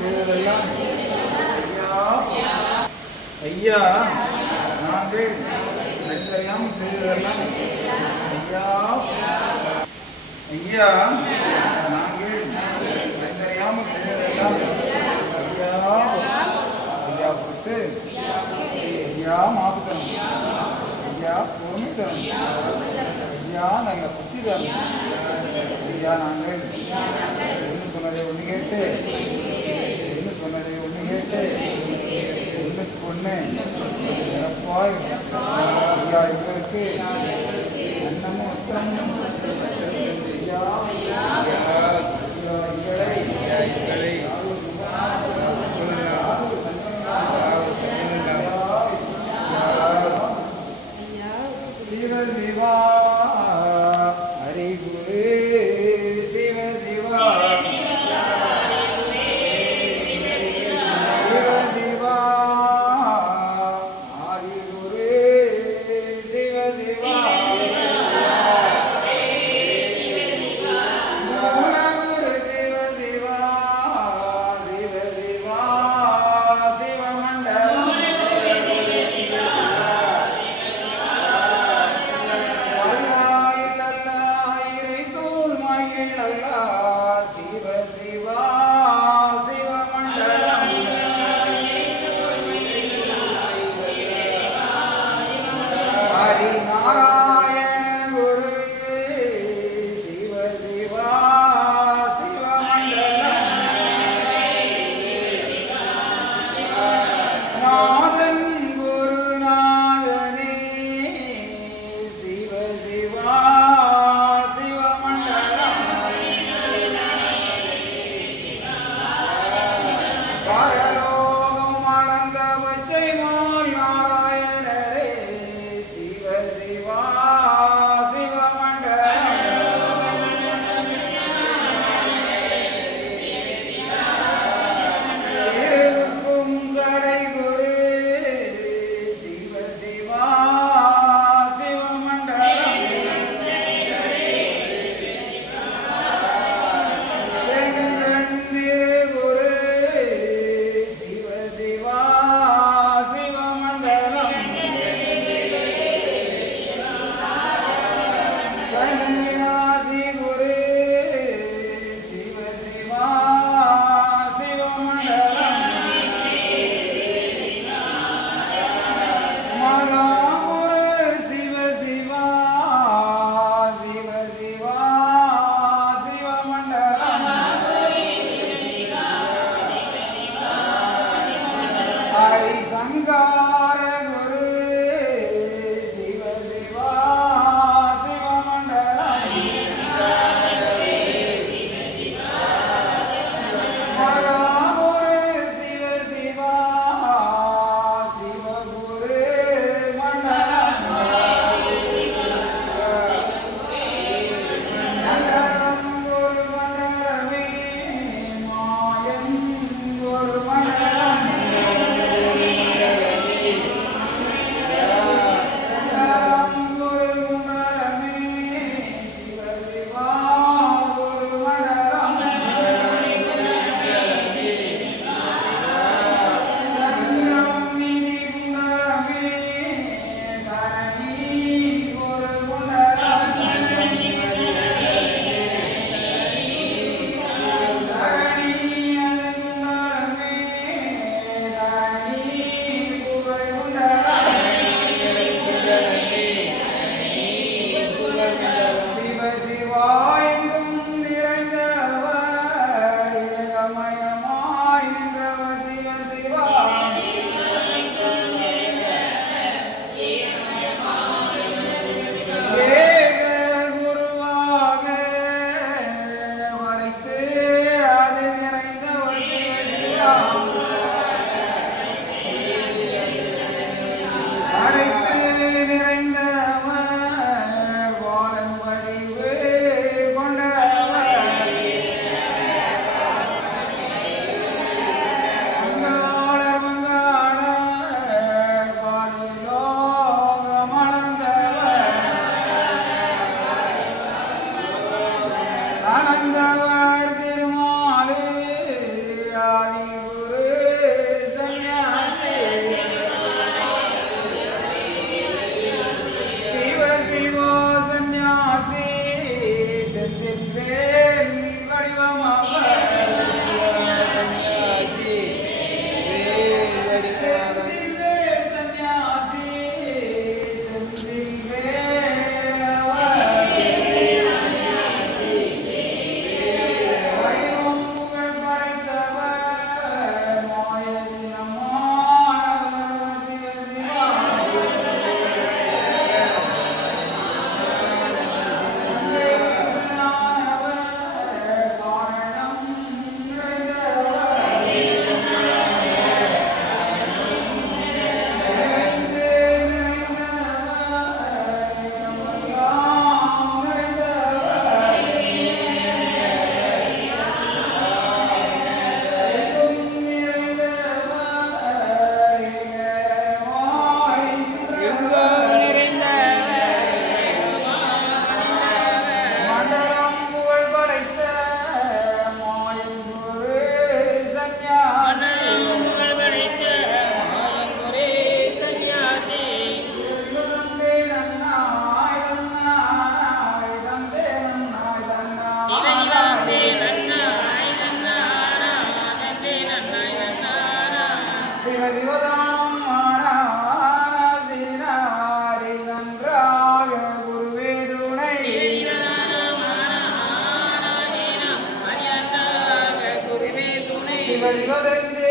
செய்ததெல்லாம் ஐயா ஐயா நாங்கள் அறிந்தறியாமல் செய்ததெல்லாம் ஐயா ஐயா நாங்கள் அறிந்தறியாமல் செய்ததெல்லாம் ஐயா ஐயா கொடுத்து ஐயா மாப்பு தரும். ஐயா பொறுமை தரும். ஐயா நாங்கள் புத்தி தரும். ஐயா நாங்கள் ஒன்று சொன்னதை ஒன்று கேட்டு ஒன்று கேட்டு ஒன்றுக்கு ஒன்று சிறப்பாய் ஐயா எங்களுக்கு அன்னமும் தெய்வ விவதந்தே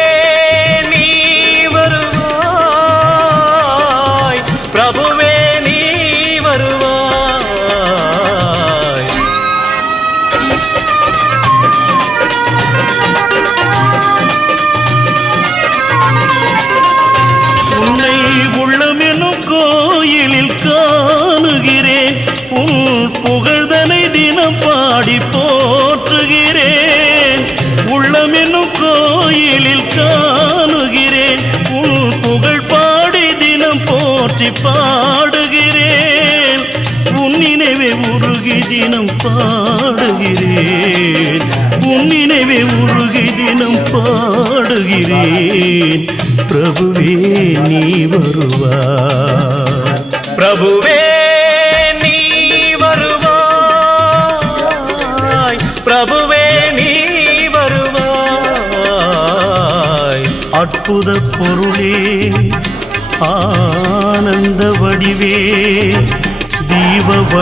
புகழ் பாடி தினம் போற்றி பாடுகிறேன். உன் நினைவை உருகி தினம் பாடுகிறேன். உன் நினைவை உருகி தினம் பாடுகிறேன். பிரபுவே நீ வருவா பிரபுவே